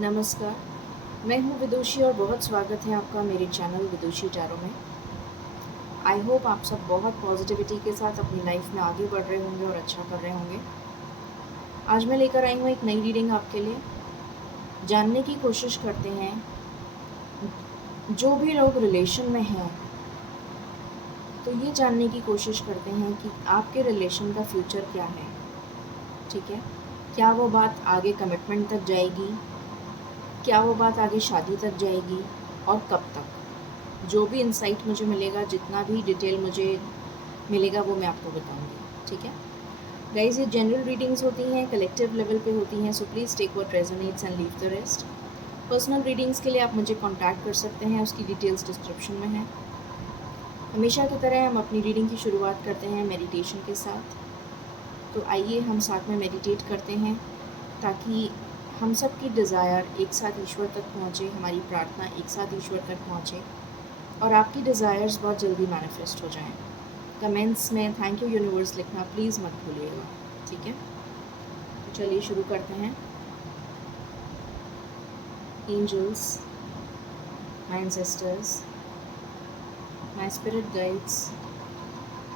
नमस्कार, मैं हूँ विदुषी और बहुत स्वागत है आपका मेरे चैनल विदुषी टैरो में। आई होप आप सब बहुत पॉजिटिविटी के साथ अपनी लाइफ में आगे बढ़ रहे होंगे और अच्छा कर रहे होंगे। आज मैं लेकर आई हूँ एक नई रीडिंग आपके लिए। जानने की कोशिश करते हैं, जो भी लोग रिलेशन में हैं, तो ये जानने की कोशिश करते हैं कि आपके रिलेशन का फ्यूचर क्या है। ठीक है, क्या वो बात आगे कमिटमेंट तक जाएगी, क्या वो बात आगे शादी तक जाएगी और कब तक। जो भी इंसाइट मुझे मिलेगा, जितना भी डिटेल मुझे मिलेगा, वो मैं आपको बताऊंगी। ठीक है गाइज, ये जनरल रीडिंग्स होती हैं, कलेक्टिव लेवल पे होती हैं, so please take what resonates and leave the rest. Personal readings के लिए आप मुझे कांटेक्ट कर सकते हैं, उसकी डिटेल्स डिस्क्रिप्शन में है। हमेशा की तरह हम अपनी रीडिंग की शुरुआत करते हैं मेडिटेशन के साथ। तो आइए हम साथ में मेडिटेट करते हैं, ताकि हम सब की डिज़ायर एक साथ ईश्वर तक पहुँचे, हमारी प्रार्थना एक साथ ईश्वर तक पहुँचे और आपकी डिज़ायर्स बहुत जल्दी मैनिफेस्ट हो जाएं। कमेंट्स में थैंक यू यूनिवर्स लिखना प्लीज़ मत भूलिएगा। ठीक है, तो चलिए शुरू करते हैं। Angels, my ancestors, my spirit guides,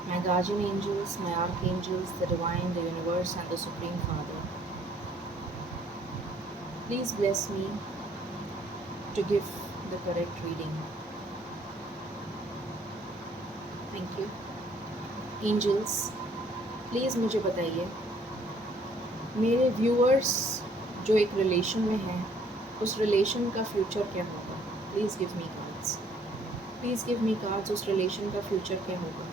my guardian angels, my archangels, the divine, the universe, and the Supreme Father. Please bless me to give the correct reading. Thank you. Angels, please मुझे बताइए, मेरे viewers जो एक relation में हैं, उस relation का future क्या होगा। Please give me cards, please give me cards. उस रिलेशन का फ्यूचर क्या होगा,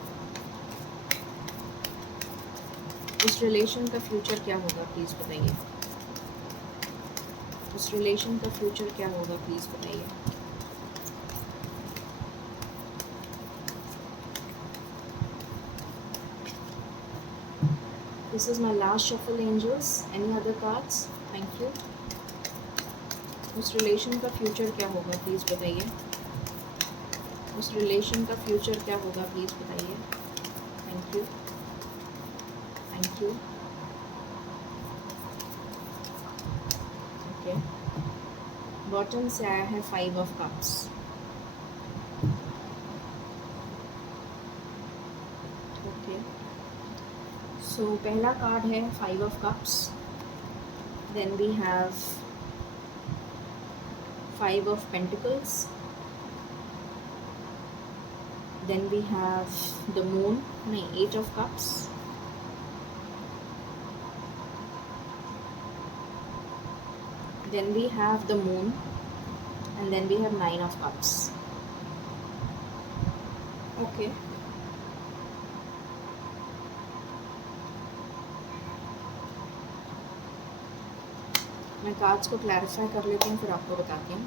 उस रिलेशन का फ्यूचर क्या होगा, प्लीज़ बताइए। उस रिलेशन का फ्यूचर क्या होगा, प्लीज़ बताइए। This is my last shuffle, angels. Any other cards? Thank you. उस रिलेशन का फ्यूचर क्या होगा, प्लीज़ बताइए। उस रिलेशन का फ्यूचर क्या होगा, प्लीज़ बताइए। Thank you, thank you. Okay, bottom से आया है 5 ऑफ कप्स। ओके, सो पहला कार्ड है 5 of cups, then we have 5 of pentacles, then we have the moon, नहीं 8 of cups, then we have the moon, and then we have 9 of cups. Okay, मैं cards को clarify कर लेती हूँ, फिर आपको बताती हूँ।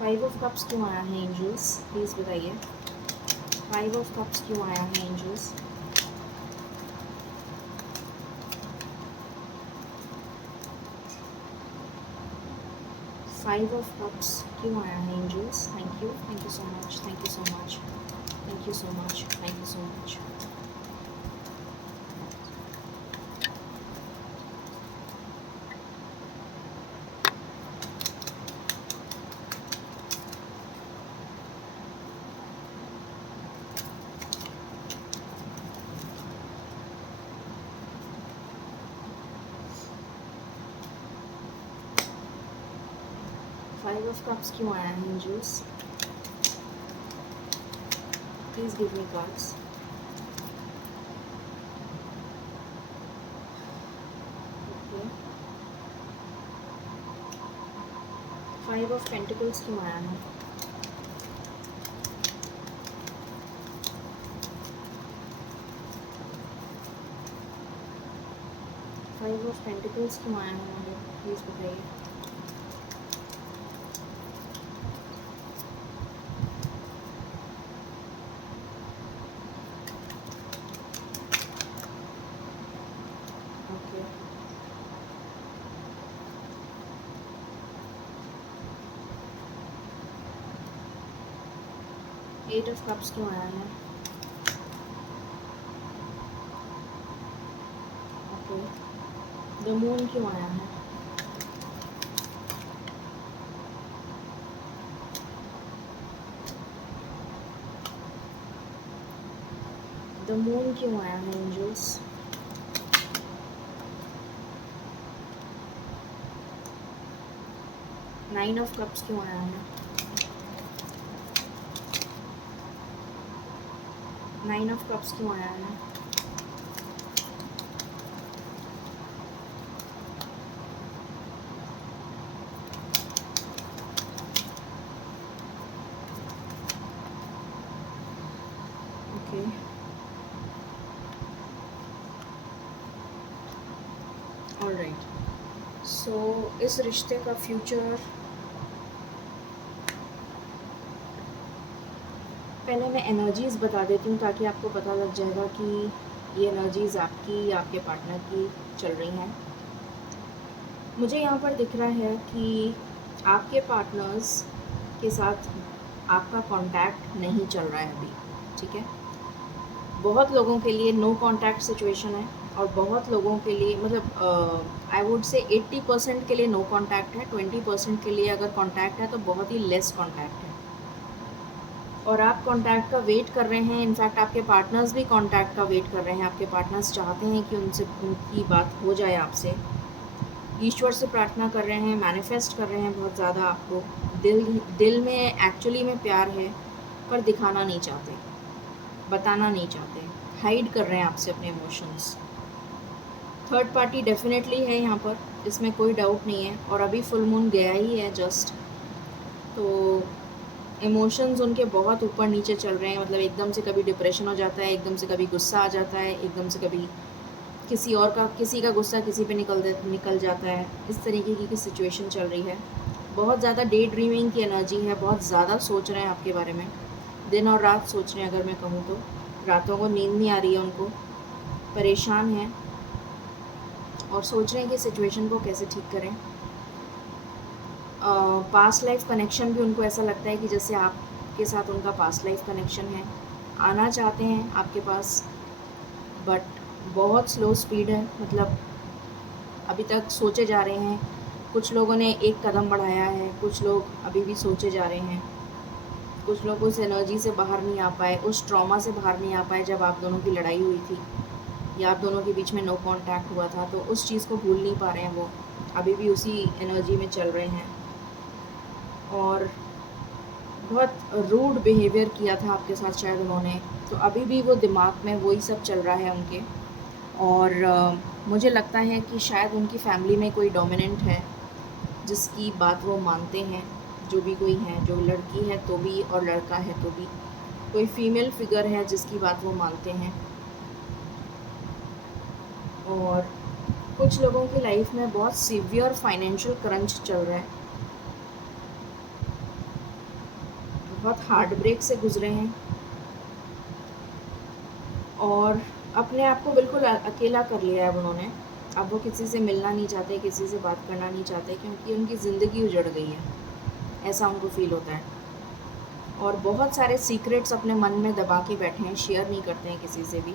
5 ऑफ कप्स क्यों आया है एंजल्स, प्लीज़ बताइए। 5 ऑफ कप्स क्यों आया है एंजल्स। फाइव ऑफ कप्स क्यों आया है angels. Thank you so much, thank you so much, thank you so much, thank you so much. Five of cups क्यों आया है angels, please give me cards. Okay, 5 of pentacles क्यों आया है। Five of pentacles क्यों आया है मुझे, प्लीज़ बताइए। ओके, 8 ऑफ कप्स क्यों आया है। ओके, द मून क्यों आया है। द मून क्यों आया है एंजल्स? नाइन ऑफ कप्स क्यों आया है? नाइन ऑफ कप्स क्यों आया है? Okay, alright. सो इस रिश्ते का फ्यूचर, पहले मैं एनर्जीज़ बता देती हूँ ताकि आपको पता लग जाएगा कि ये एनर्जीज़ आपकी या आपके पार्टनर की चल रही हैं। मुझे यहाँ पर दिख रहा है कि आपके पार्टनर्स के साथ आपका कांटेक्ट नहीं चल रहा है अभी, ठीक है। बहुत लोगों के लिए नो कांटेक्ट सिचुएशन है और बहुत लोगों के लिए मतलब आई वुड से 80% के लिए नो कांटेक्ट है, 20% के लिए अगर कांटेक्ट है तो बहुत ही लेस कांटेक्ट है। और आप कांटेक्ट का वेट कर रहे हैं, इनफैक्ट आपके पार्टनर्स भी कांटेक्ट का वेट कर रहे हैं। आपके पार्टनर्स चाहते हैं कि उनसे उनकी बात हो जाए आपसे, ईश्वर से प्रार्थना कर रहे हैं, मैनिफेस्ट कर रहे हैं बहुत ज़्यादा आपको। दिल में एक्चुअली में प्यार है पर दिखाना नहीं चाहते, बताना नहीं चाहते, हाइड कर रहे हैं आपसे अपने इमोशंस। थर्ड पार्टी डेफिनेटली है यहाँ पर, इसमें कोई डाउट नहीं है। और अभी फुल मून गया ही है जस्ट, तो इमोशंस उनके बहुत ऊपर नीचे चल रहे हैं। मतलब एकदम से कभी डिप्रेशन हो जाता है, एकदम से कभी गुस्सा आ जाता है, एकदम से कभी किसी का गुस्सा किसी पे निकल जाता है। इस तरीके की सिचुएशन चल रही है। बहुत ज़्यादा डे ड्रीमिंग की एनर्जी है, बहुत ज़्यादा सोच रहे हैं आपके बारे में, दिन और रात सोच रहे हैं। अगर मैं कहूँ तो रातों को नींद नहीं आ रही है उनको, परेशान हैं और सोच रहे हैं कि सिचुएशन को कैसे ठीक करें। पास्ट लाइफ कनेक्शन भी उनको ऐसा लगता है कि जैसे आपके साथ उनका पास्ट लाइफ कनेक्शन है। आना चाहते हैं आपके पास बट बहुत स्लो स्पीड है, मतलब अभी तक सोचे जा रहे हैं। कुछ लोगों ने एक कदम बढ़ाया है, कुछ लोग अभी भी सोचे जा रहे हैं। कुछ लोग उस एनर्जी से बाहर नहीं आ पाए, उस ट्रॉमा से बाहर नहीं आ पाए जब आप दोनों की लड़ाई हुई थी या आप दोनों के बीच में नो कांटेक्ट हुआ था, तो उस चीज़ को भूल नहीं पा रहे हैं। वो अभी भी उसी एनर्जी में चल रहे हैं और बहुत रूड बिहेवियर किया था आपके साथ शायद उन्होंने, तो अभी भी वो दिमाग में वही सब चल रहा है उनके। और मुझे लगता है कि शायद उनकी फैमिली में कोई डोमिनेंट है जिसकी बात वो मानते हैं। जो भी कोई है, जो लड़की है तो भी और लड़का है तो भी, कोई फीमेल फिगर है जिसकी बात वो मानते हैं। और कुछ लोगों की लाइफ में बहुत सीवियर फाइनेंशियल क्रंच चल रहा है, बहुत हार्ट ब्रेक से गुजरे हैं और अपने आप को बिल्कुल अकेला कर लिया है उन्होंने। अब वो किसी से मिलना नहीं चाहते, किसी से बात करना नहीं चाहते, क्योंकि उनकी ज़िंदगी उजड़ गई है, ऐसा उनको फील होता है। और बहुत सारे सीक्रेट्स अपने मन में दबा के बैठे हैं, शेयर नहीं करते हैं किसी से भी।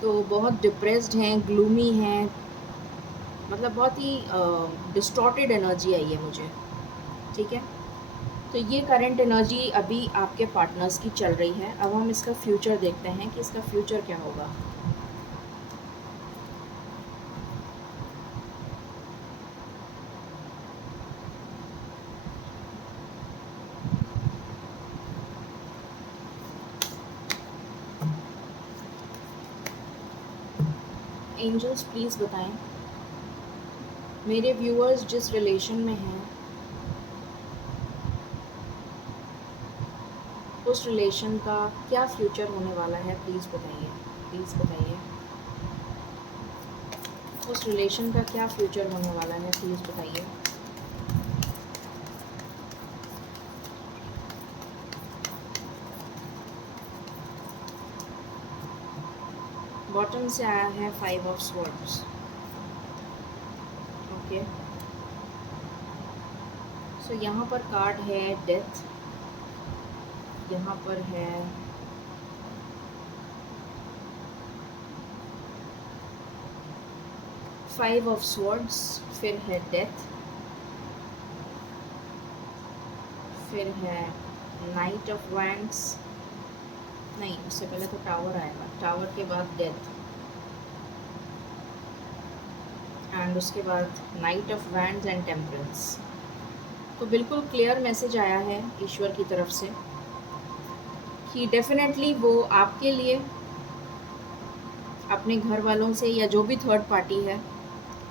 तो बहुत डिप्रेस्ड हैं, ग्लूमी हैं, मतलब बहुत ही डिस्टॉर्टेड एनर्जी आई है मुझे, ठीक है। तो ये करंट एनर्जी अभी आपके पार्टनर्स की चल रही है। अब हम इसका फ्यूचर देखते हैं कि इसका फ्यूचर क्या होगा। एंजल्स प्लीज़ बताएं, मेरे व्यूअर्स जिस रिलेशन में हैं उस रिलेशन का क्या फ्यूचर होने वाला है, प्लीज़ बताइए, प्लीज़ बताइए। उस रिलेशन का क्या फ्यूचर होने वाला है, प्लीज़ बताइए। बॉटम से आया है 5 ऑफ स्वॉर्ड्स, ओके। सो यहाँ पर कार्ड है डेथ, यहाँ पर है फाइव ऑफ स्वॉर्ड्स, फिर है डेथ, फिर है नाइट ऑफ वैंड्स, नहीं, उससे पहले तो टावर आएगा, टावर के बाद डेथ, एंड उसके बाद night of wands and temperance. तो बिल्कुल क्लियर मैसेज आया है ईश्वर की तरफ से कि डेफिनेटली वो आपके लिए अपने घर वालों से या जो भी थर्ड पार्टी है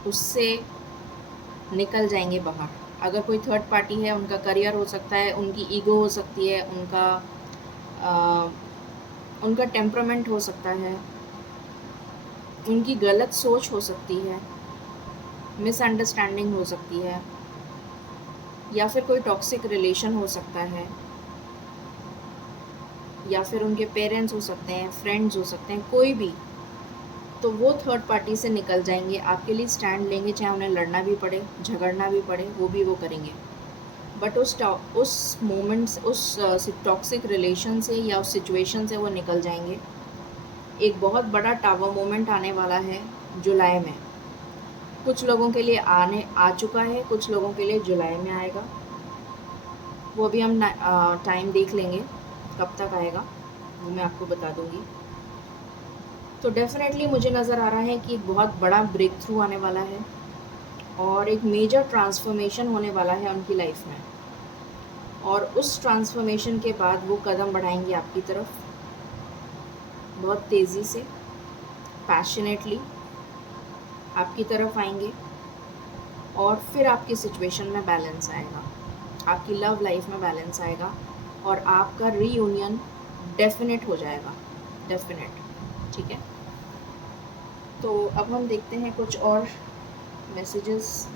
उससे निकल जाएंगे बाहर। अगर कोई थर्ड पार्टी है, उनका करियर हो सकता है, उनकी ईगो हो सकती है, उनका टेम्परामेंट हो सकता है, उनकी गलत सोच हो सकती है, मिसअंडरस्टैंडिंग हो सकती है, या फिर कोई टॉक्सिक रिलेशन हो सकता है, या फिर उनके पेरेंट्स हो सकते हैं, फ्रेंड्स हो सकते हैं, कोई भी। तो वो थर्ड पार्टी से निकल जाएंगे, आपके लिए स्टैंड लेंगे, चाहे उन्हें लड़ना भी पड़े, झगड़ना भी पड़े, वो करेंगे। बट उस मोमेंट्स, उस टॉक्सिक रिलेशन से या उस सिचुएशन से वो निकल जाएंगे। एक बहुत बड़ा टावर मोमेंट आने वाला है जुलाई में। कुछ लोगों के लिए आ चुका है, कुछ लोगों के लिए जुलाई में आएगा। वो भी हम टाइम देख लेंगे कब तक आएगा, वो मैं आपको बता दूंगी। तो डेफिनेटली मुझे नज़र आ रहा है कि एक बहुत बड़ा ब्रेक थ्रू आने वाला है और एक मेजर ट्रांसफॉर्मेशन होने वाला है उनकी लाइफ में। और उस ट्रांसफॉर्मेशन के बाद वो कदम बढ़ाएंगे आपकी तरफ बहुत तेज़ी से, पैशनेटली आपकी तरफ आएंगे, और फिर आपकी सिचुएशन में बैलेंस आएगा, आपकी लव लाइफ में बैलेंस आएगा, और आपका रीयूनियन डेफिनेट हो जाएगा, डेफिनेट। ठीक है, तो अब हम देखते हैं कुछ और मैसेजेस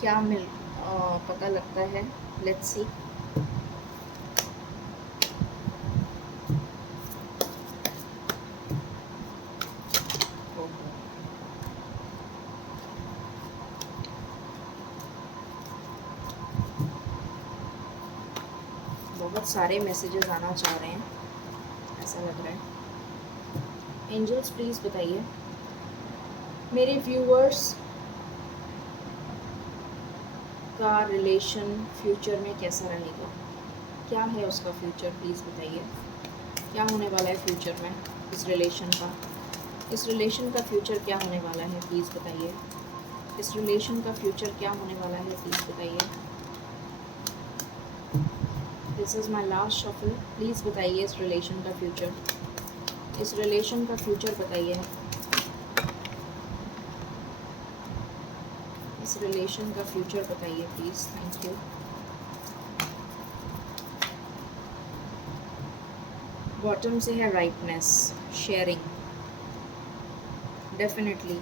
क्या पता लगता है। Let's see. बहुत सारे मैसेजेस आना चाह रहे हैं, ऐसा लग रहा है। एंजल्स प्लीज़ बताइए मेरे व्यूअर्स का रिलेशन फ्यूचर में कैसा रहेगा, क्या है उसका फ्यूचर, प्लीज़ बताइए। क्या होने वाला है फ्यूचर में इस रिलेशन का फ्यूचर क्या होने वाला है, प्लीज़ बताइए। इस रिलेशन का फ्यूचर क्या होने वाला है, प्लीज़ बताइए। This is my last shuffle, please बताइए इस रिलेशन का फ्यूचर, इस रिलेशन का फ्यूचर बताइए, इस रिलेशन का फ्यूचर बताइए प्लीज़। Thank you. बॉटम से है राइटनेस, शेयरिंग, डेफिनेटली।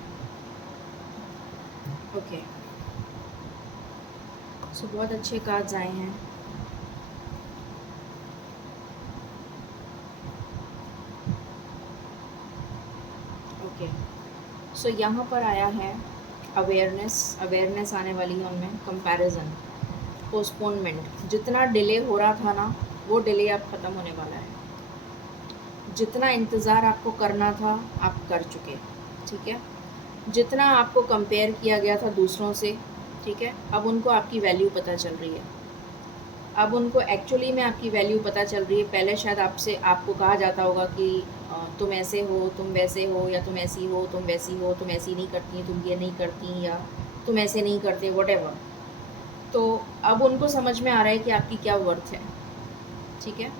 ओके, सो बहुत अच्छे कार्ड्स आए हैं। ओके, सो यहाँ पर आया है अवेयरनेस आने वाली है उनमें, कंपैरिजन, पोस्टपोनमेंट। जितना डिले हो रहा था ना, वो डिले अब ख़त्म होने वाला है। जितना इंतज़ार आपको करना था आप कर चुके, ठीक है। जितना आपको कंपेयर किया गया था दूसरों से, ठीक है, अब उनको आपकी वैल्यू पता चल रही है। अब उनको एक्चुअली में आपकी वैल्यू पता चल रही है। पहले शायद आपको कहा जाता होगा कि तुम ऐसे हो, तुम वैसे हो, या तुम ऐसी हो, तुम वैसी हो, तुम ऐसी नहीं करती, तुम ये नहीं करती, या तुम ऐसे नहीं करते, वॉटेवर। तो अब उनको समझ में आ रहा है कि आपकी क्या वर्थ है, ठीक है।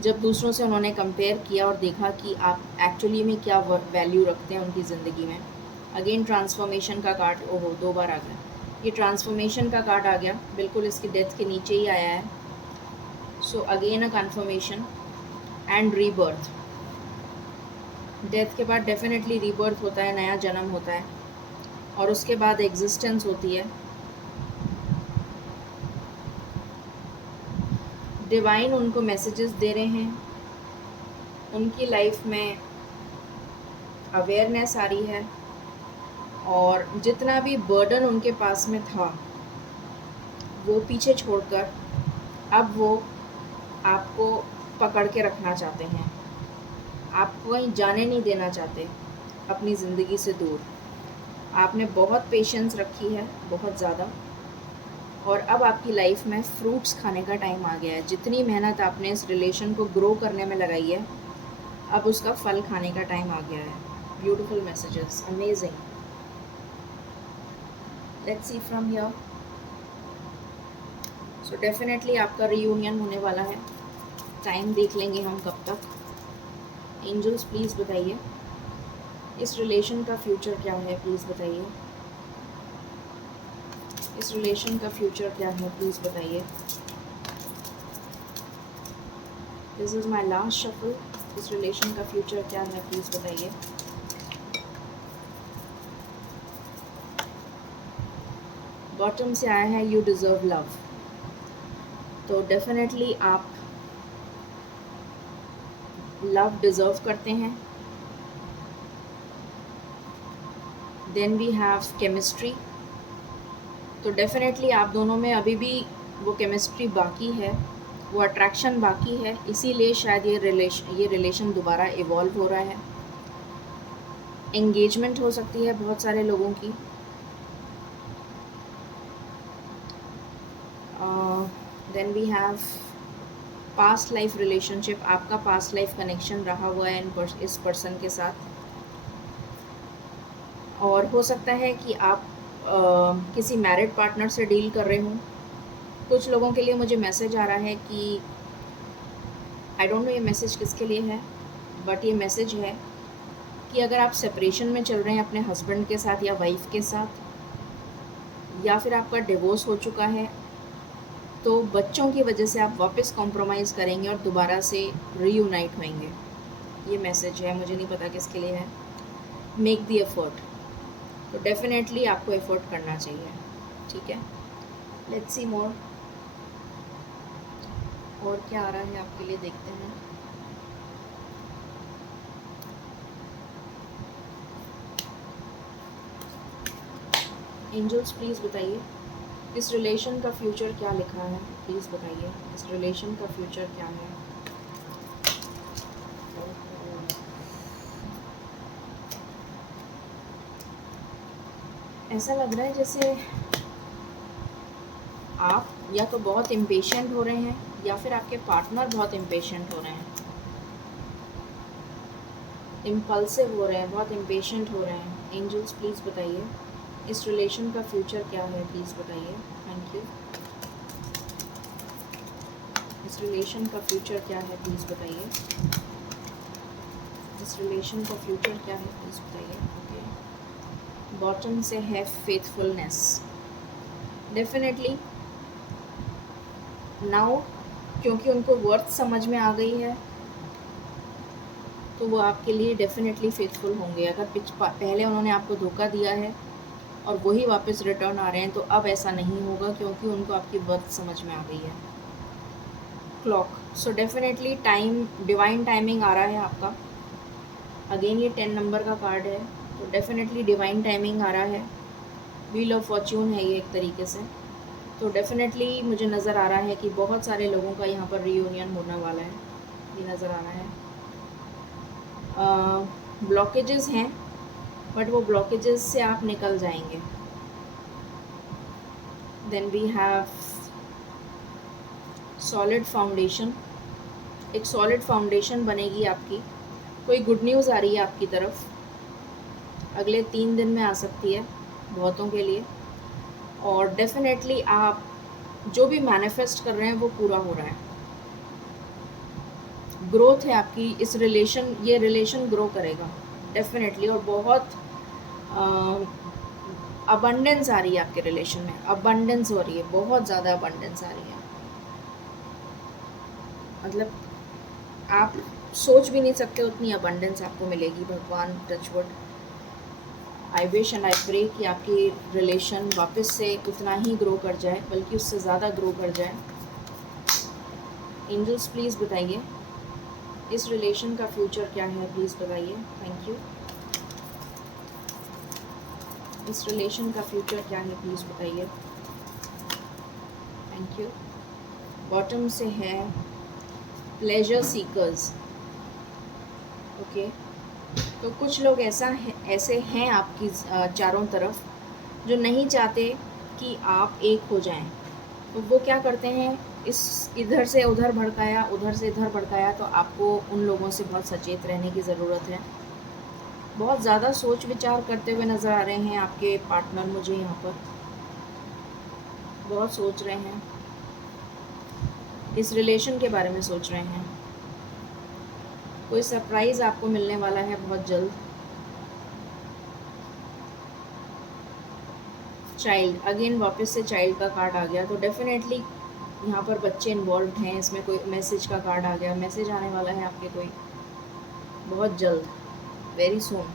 जब दूसरों से उन्होंने कंपेयर किया और देखा कि आप एक्चुअली में क्या वैल्यू रखते हैं उनकी ज़िंदगी में। अगेन ट्रांसफॉर्मेशन का कार्ड, ओहो 2 बार आ गया। ये ट्रांसफॉर्मेशन का कार्ड आ गया, बिल्कुल इसकी डेथ के नीचे ही आया है। So again a conformation and rebirth. Death के बाद डेफिनेटली रीबर्थ होता है, नया जन्म होता है, और उसके बाद एग्जिस्टेंस होती है। डिवाइन उनको मैसेजेस दे रहे हैं, उनकी लाइफ में अवेयरनेस आ रही है, और जितना भी बर्डन उनके पास में था वो पीछे छोड़कर अब वो आपको पकड़ के रखना चाहते हैं, आपको कहीं जाने नहीं देना चाहते अपनी ज़िंदगी से दूर। आपने बहुत पेशेंस रखी है, बहुत ज़्यादा, और अब आपकी लाइफ में फ्रूट्स खाने का टाइम आ गया है। जितनी मेहनत आपने इस रिलेशन को ग्रो करने में लगाई है, अब उसका फल खाने का टाइम आ गया है। Beautiful messages, amazing. Let's see from here. So definitely आपका रीयूनियन होने वाला है। टाइम देख लेंगे हम कब तक। एंजल्स प्लीज़ बताइए इस रिलेशन का फ्यूचर क्या है, प्लीज़ बताइए। इस रिलेशन का फ्यूचर क्या है, प्लीज़ बताइए। This is my last shuffle. इस रिलेशन का फ्यूचर क्या है, प्लीज़ बताइए। बॉटम से आया है यू डिज़र्व लव। तो डेफिनेटली आप लव डिज़र्व करते हैं। Then we have chemistry. तो डेफिनेटली आप दोनों में अभी भी वो केमिस्ट्री बाकी है, वो अट्रैक्शन बाकी है, इसीलिए शायद ये रिलेशन दोबारा इवॉल्व हो रहा है। एंगेजमेंट हो सकती है बहुत सारे लोगों की। Then we have past life relationship. आपका पास्ट लाइफ कनेक्शन रहा हुआ है इस पर्सन के साथ, और हो सकता है कि आप किसी मैरिड पार्टनर से डील कर रहे हों। कुछ लोगों के लिए मुझे मैसेज आ रहा है कि आई डोंट नो ये मैसेज किसके लिए है, बट ये मैसेज है कि अगर आप सेपरेशन में चल रहे हैं अपने हस्बैंड के साथ या वाइफ के साथ, या फिर आपका डिवोर्स हो चुका है, तो बच्चों की वजह से आप वापस कॉम्प्रोमाइज़ करेंगे और दोबारा से रीयूनाइट होंगे। ये मैसेज है, मुझे नहीं पता किसके लिए है। Make the effort. तो डेफिनेटली आपको एफर्ट करना चाहिए, ठीक है। लेट्स सी मोर। और क्या आ रहा है आपके लिए, देखते हैं। एंजल्स प्लीज़ बताइए इस रिलेशन का फ्यूचर क्या लिखा है, प्लीज़ बताइए इस रिलेशन का फ्यूचर क्या है। ऐसा लग रहा है जैसे आप या तो बहुत इम्पेशेंट हो रहे हैं या फिर आपके पार्टनर बहुत इम्पेशेंट हो रहे हैं, इम्पल्सिव हो रहे हैं, बहुत इम्पेशेंट हो रहे हैं। एंजल्स प्लीज़ बताइए इस रिलेशन का फ्यूचर क्या है, प्लीज़ बताइए। Thank you. इस रिलेशन का फ्यूचर क्या है, प्लीज़ बताइए। इस रिलेशन का फ्यूचर क्या है, प्लीज़ बताइए। ओके, बॉटम से है फेथफुलनेस। डेफिनेटली नाउ, क्योंकि उनको वर्थ समझ में आ गई है, तो वो आपके लिए डेफिनेटली फेथफुल होंगे। अगर पहले उन्होंने आपको धोखा दिया है और वही वापस रिटर्न आ रहे हैं, तो अब ऐसा नहीं होगा, क्योंकि उनको आपकी वर्थ समझ में आ गई है। Clock. So definitely time, divine timing आ रहा है आपका। अगेन ये 10 नंबर का कार्ड है, तो डेफिनेटली डिवाइन टाइमिंग आ रहा है। व्हील ऑफ फॉर्च्यून है ये एक तरीके से। तो डेफिनेटली मुझे नज़र आ रहा है कि बहुत सारे लोगों का यहाँ पर रीयूनियन होने वाला है, ये नज़र आ रहा है। ब्लॉकेजेस हैं, बट वो ब्लॉकेजेस से आप निकल जाएंगे। Then we have solid foundation. एक सॉलिड फाउंडेशन बनेगी आपकी। कोई गुड न्यूज़ आ रही है आपकी तरफ, अगले 3 दिन में आ सकती है बहुतों के लिए। और डेफिनेटली आप जो भी मैनिफेस्ट कर रहे हैं वो पूरा हो रहा है। ग्रोथ है आपकी इस रिलेशन, ये रिलेशन ग्रो करेगा डेफिनेटली। और बहुत अबंडेंस आ रही है आपके रिलेशन में, अबंडेंस हो रही है, बहुत ज़्यादा अबंडेंस आ रही है। मतलब आप सोच भी नहीं सकते उतनी अबंडेंस आपको मिलेगी। भगवान touch wood, I wish and I pray कि आपकी रिलेशन वापस से उतना ही ग्रो कर जाए, बल्कि उससे ज़्यादा ग्रो कर जाए। एंजल्स प्लीज़ बताइए इस रिलेशन का फ्यूचर क्या है, प्लीज़ बताइए। Thank you. इस रिलेशन का फ्यूचर क्या है, प्लीज़ बताइए। Thank you. बॉटम से है प्लेजर सीकर्स। ओके, तो कुछ लोग ऐसे हैं आपकी चारों तरफ, जो नहीं चाहते कि आप एक हो जाएं। तो वो क्या करते हैं, इस इधर से उधर भड़काया, उधर से इधर भड़काया, तो आपको उन लोगों से बहुत सचेत रहने की ज़रूरत है। बहुत ज़्यादा सोच विचार करते हुए नज़र आ रहे हैं आपके पार्टनर मुझे यहाँ पर, बहुत सोच रहे हैं, इस रिलेशन के बारे में सोच रहे हैं। कोई सरप्राइज़ आपको मिलने वाला है बहुत जल्द। चाइल्ड, अगेन वापस से चाइल्ड का कार्ड आ गया, तो डेफिनेटली यहाँ पर बच्चे इन्वॉल्व हैं इसमें। कोई मैसेज का कार्ड आ गया, मैसेज आने वाला है आपके कोई बहुत जल्द, वेरी सून।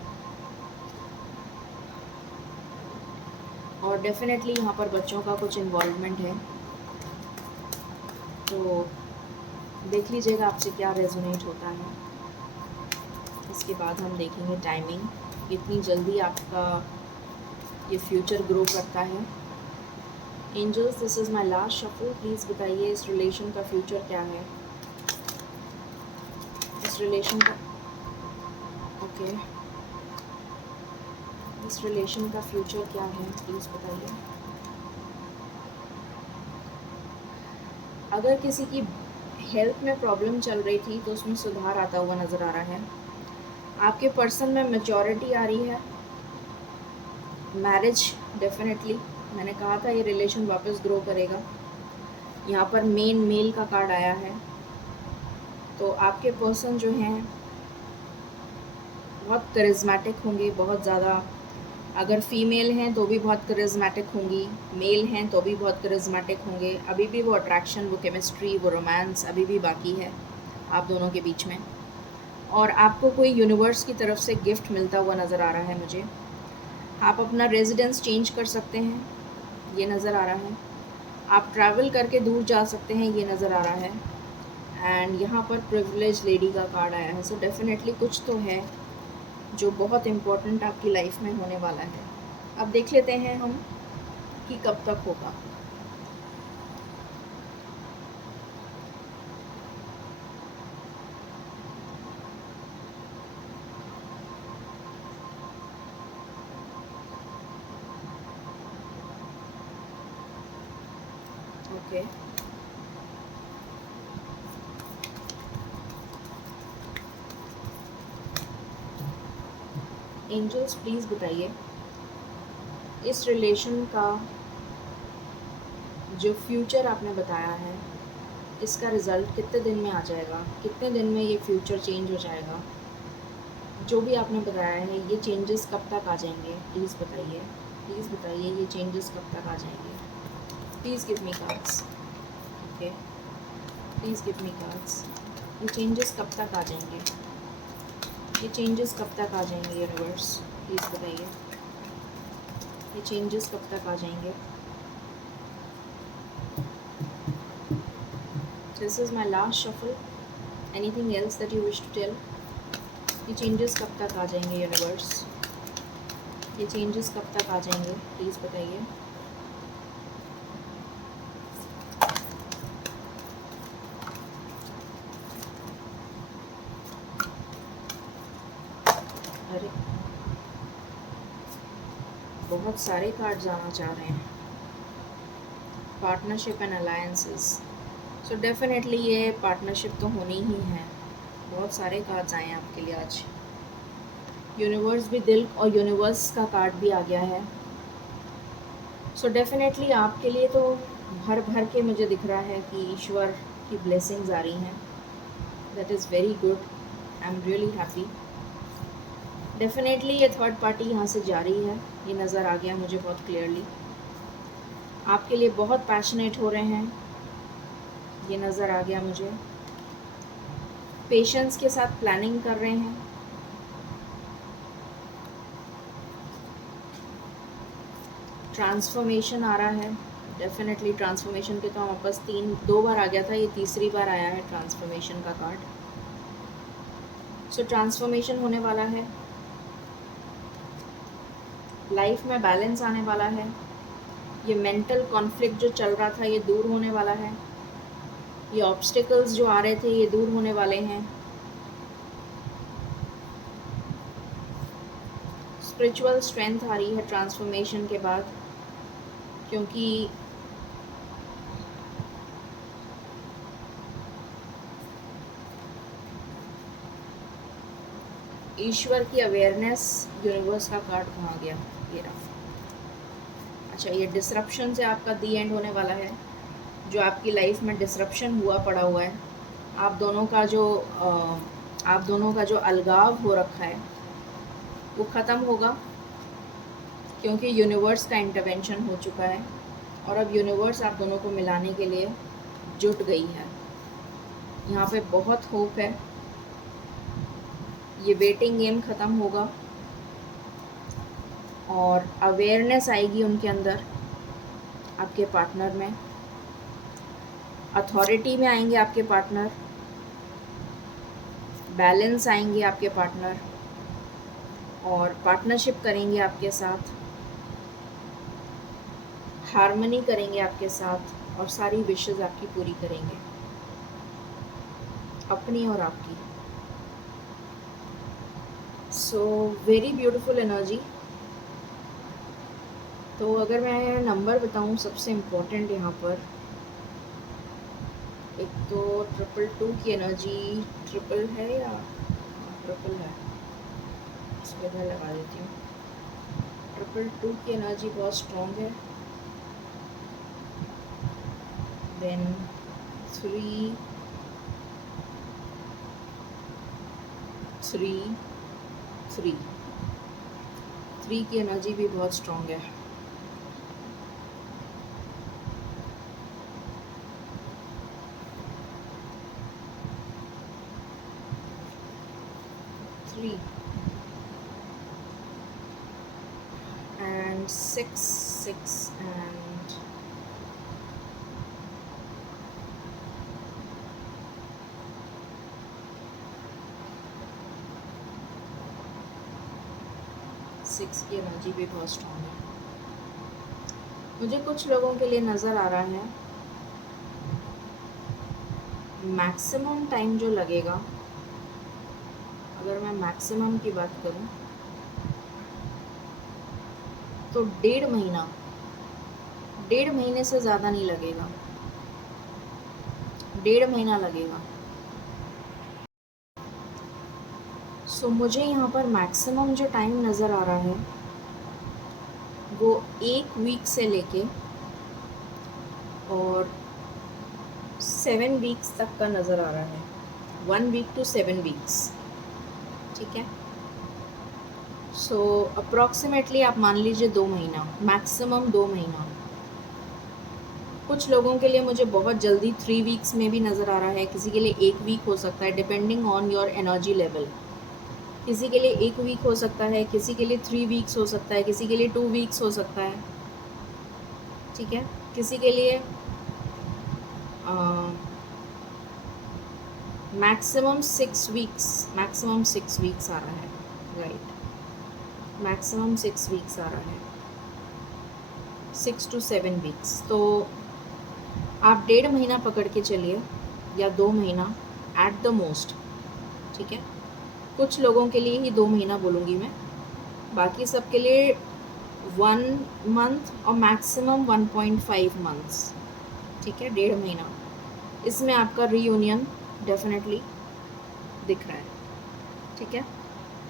और डेफिनेटली यहाँ पर बच्चों का कुछ इन्वॉल्वमेंट है, तो देख लीजिएगा आपसे क्या रेजोनेट होता है। इसके बाद हम देखेंगे टाइमिंग, कितनी जल्दी आपका ये फ्यूचर ग्रो करता है। Angels, this is my last shuffle, please बताइए इस रिलेशन का फ्यूचर क्या है। इस रिलेशन का ओके इस रिलेशन का फ्यूचर क्या है, प्लीज़ बताइए। अगर किसी की हेल्थ में प्रॉब्लम चल रही थी तो उसमें सुधार आता हुआ नज़र आ रहा है। आपके पर्सन में मैच्योरिटी आ रही है, मैरिज, डेफिनेटली मैंने कहा था ये रिलेशन वापस ग्रो करेगा। यहाँ पर मेन मेल का कार्ड आया है, तो आपके पर्सन जो हैं बहुत करिज्मेटिक होंगे, बहुत ज़्यादा। अगर फीमेल हैं तो भी बहुत करिज्मेटिक होंगी, मेल हैं तो भी बहुत करिज्मेटिक होंगे। अभी भी वो अट्रैक्शन, वो केमिस्ट्री, वो रोमांस अभी भी बाकी है आप दोनों के बीच में। और आपको कोई यूनिवर्स की तरफ से गिफ्ट मिलता हुआ नज़र आ रहा है मुझे। आप अपना रेजिडेंस चेंज कर सकते हैं, ये नज़र आ रहा है। आप ट्रैवल करके दूर जा सकते हैं, ये नज़र आ रहा है। एंड यहाँ पर प्रिविलेज लेडी का कार्ड आया है, सो डेफिनेटली कुछ तो है जो बहुत इम्पोर्टेंट आपकी लाइफ में होने वाला है। अब देख लेते हैं हम कि कब तक होगा। ओके एंजल्स, प्लीज़ बताइए इस रिलेशन का जो फ्यूचर आपने बताया है, इसका रिज़ल्ट कितने दिन में आ जाएगा, कितने दिन में ये फ्यूचर चेंज हो जाएगा। जो भी आपने बताया है ये चेंजेस कब तक आ जाएंगे, प्लीज़ बताइए। प्लीज़ बताइए ये चेंजेस कब तक आ जाएंगे। Please give me cards. Okay, please give me cards. ये चेंजेस कब तक आ जाएंगे, ये चेंजेस कब तक आ जाएंगे यूनिवर्स, प्लीज़ बताइए ये चेंजेस कब तक आ जाएंगे। This is my last shuffle, anything else that you wish to tell. ये चेंजेस कब तक आ जाएंगे यूनिवर्स, ये चेंजेस कब तक आ जाएंगे, प्लीज़ बताइए। अरे बहुत सारे कार्ड्स आना चाह रहे हैं, partnership and alliances. So definitely ये पार्टनरशिप तो होनी ही है। बहुत सारे कार्ड्स आए हैं आपके लिए आज। यूनिवर्स भी, दिल और यूनिवर्स का कार्ड भी आ गया है। सो डेफिनेटली आपके लिए तो भर भर के मुझे दिख रहा है कि ईश्वर की ब्लेसिंग्स आ रही हैं। That is very good, I am really happy. Definitely ये थर्ड पार्टी यहाँ से जा रही है, ये नज़र आ गया मुझे बहुत क्लियरली। आपके लिए बहुत पैशनेट हो रहे हैं, ये नज़र आ गया मुझे। पेशेंस के साथ प्लानिंग कर रहे हैं। ट्रांसफॉर्मेशन आ रहा है, डेफिनेटली ट्रांसफॉर्मेशन के तो हमारे पास दो बार आ गया था, ये तीसरी बार आया है ट्रांसफॉर्मेशन का कार्ड। सो ट्रांसफॉर्मेशन होने वाला है, लाइफ में बैलेंस आने वाला है। ये मेंटल कॉन्फ्लिक्ट जो चल रहा था ये दूर होने वाला है। ये ऑब्स्टिकल्स जो आ रहे थे ये दूर होने वाले हैं। स्पिरिचुअल स्ट्रेंथ आ रही है ट्रांसफॉर्मेशन के बाद, क्योंकि ईश्वर की अवेयरनेस, यूनिवर्स का कार्ड कहाँ गया, ये रहा। अच्छा, ये डिसरप्शन से आपका दी एंड होने वाला है। जो आपकी लाइफ में डिसरप्शन हुआ पड़ा हुआ है, आप दोनों का जो अलगाव हो रखा है वो ख़त्म होगा, क्योंकि यूनिवर्स का इंटरवेंशन हो चुका है और अब यूनिवर्स आप दोनों को मिलाने के लिए जुट गई है। यहाँ पे बहुत होप है। ये वेटिंग गेम ख़त्म होगा और अवेयरनेस आएगी उनके अंदर, आपके पार्टनर में। अथॉरिटी में आएंगे आपके पार्टनर, बैलेंस आएंगे आपके पार्टनर, और पार्टनरशिप करेंगे आपके साथ, हार्मनी करेंगे आपके साथ, और सारी विशेस आपकी पूरी करेंगे, अपनी और आपकी। So very beautiful energy. तो अगर मैं नंबर बताऊं सबसे इम्पोर्टेंट यहाँ पर, एक तो 222 की एनर्जी, ट्रिपल है या ट्रिपल है, इसको मैं लगा देती हूँ। 222 की एनर्जी बहुत स्ट्रॉन्ग है। देन 3 3 3 3 की एनर्जी भी बहुत स्ट्रॉन्ग है। And 6 and 6 की एनर्जी भी बहुत स्ट्रॉन्ग है। मुझे कुछ लोगों के लिए नज़र आ रहा है मैक्सिमम टाइम जो लगेगा, अगर मैं मैक्सिमम की बात करूं तो 1.5 महीने से ज़्यादा नहीं लगेगा, 1.5 महीना लगेगा। सो मुझे यहाँ पर मैक्सिमम जो टाइम नज़र आ रहा है वो 1 वीक से लेके और 7 वीक्स तक का नज़र आ रहा है। 1 वीक to 7 वीक्स, ठीक है। सो अप्रॉक्सीमेटली आप मान लीजिए 2 महीना, मैक्सिमम 2 महीना। कुछ लोगों के लिए मुझे बहुत जल्दी 3 वीक्स में भी नज़र आ रहा है, किसी के लिए 1 वीक हो सकता है, depending on your energy level. किसी के लिए 1 वीक हो सकता है, किसी के लिए 3 वीक्स हो सकता है, किसी के लिए 2 वीक्स हो सकता है, ठीक है। किसी के लिए मैक्सिमम 6 वीक्स आ रहा है, राइट। मैक्सिमम 6 वीक्स आ रहा है, 6 to 7 वीक्स। तो आप 1.5 महीना पकड़ के चलिए या 2 महीना एट द मोस्ट, ठीक है। कुछ लोगों के लिए ही 2 महीना बोलूँगी मैं, बाकी सब के लिए 1 मंथ और मैक्सिमम 1.5 मंथ्स, ठीक है। 1.5 महीना, इसमें आपका रीयूनियन डेफिनेटली दिख रहा है, ठीक है।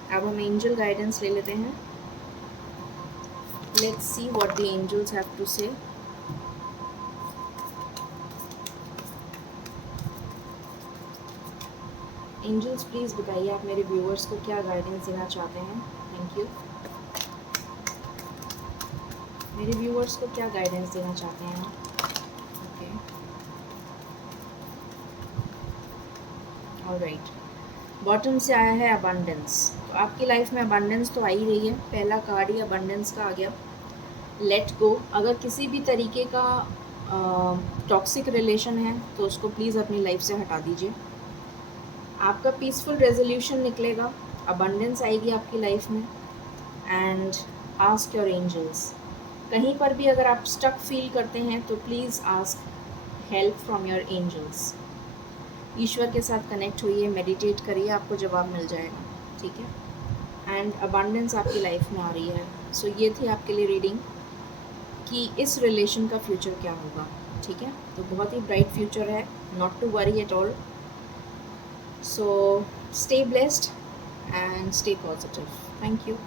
अब हम एंजल गाइडेंस ले लेते हैं। Let's see what the angels have to say. Angels please बताइए आप मेरे व्यूअर्स को क्या गाइडेंस देना चाहते हैं। Thank you. मेरे व्यूअर्स को क्या गाइडेंस देना चाहते हैं आप? Okay, alright. बॉटम से आया है अबंडेंस। तो आपकी लाइफ में अबंडेंस तो आ ही रही है, पहला कार्ड ही अबंडेंस का आ गया। Let go. अगर किसी भी तरीके का टॉक्सिक रिलेशन है तो उसको प्लीज़ अपनी लाइफ से हटा दीजिए। आपका पीसफुल रेजोल्यूशन निकलेगा, अबंडेंस आएगी आपकी लाइफ में। And ask your angels. कहीं पर भी अगर आप स्टक फील करते हैं तो please ask help from your angels. ईश्वर के साथ कनेक्ट होइए, मेडिटेट करिए, आपको जवाब मिल जाएगा, ठीक है। एंड अबंडेंस आपकी लाइफ में आ रही है। सो ये थी आपके लिए रीडिंग कि इस रिलेशन का फ्यूचर क्या होगा, ठीक है। तो बहुत ही ब्राइट फ्यूचर है, not to worry at all. So stay blessed, and stay positive. Thank you.